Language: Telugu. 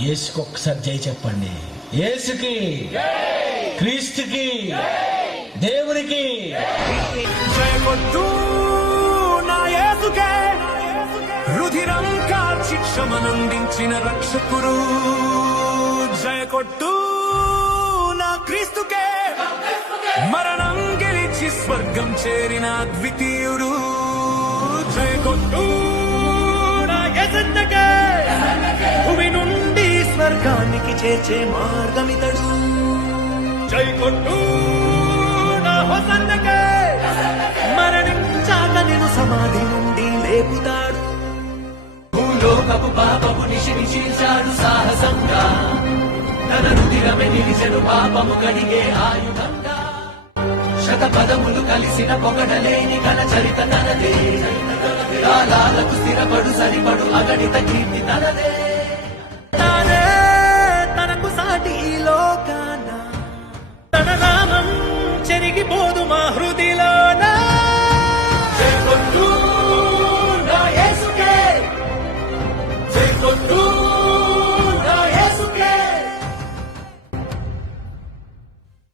యేసుకి ఒక్కసారి జై చెప్పండి. యేసుకి, క్రీస్తుకి, దేవునికి జయ కొట్టు నా యేసుకే, రుధిరం కార్చి క్షమనందించిన రక్షకుడు. జయ కొట్టు నా క్రీస్తుకే, మరణం గెలిచి స్వర్గం చేరిన ద్వితీయుడు. జయ కొట్టు నా యేసన్నకే, భూమి నుండి స్వర్గానికి చేర్చే మార్గమితడు. జై కొట్టు నా హోసన్నకే, మరణించాక నేను సమాధి నుండి లేపుతాడు. భూలోకపు పాపము నిషించాడు సాహసంగా, తన రుధిరమే నిలిచెను పాపము కడిగే ఆయుధంగా. శతపదములు కలిసిన పొగడలేని ఘన చరిత తనదే, కాలాలకు స్థిరపడు సరిపడు అగణిత కీర్తి తనదే. తానే తనకు సాటి ఈ లోకాన, తన నామం చెరిగిపోదు మా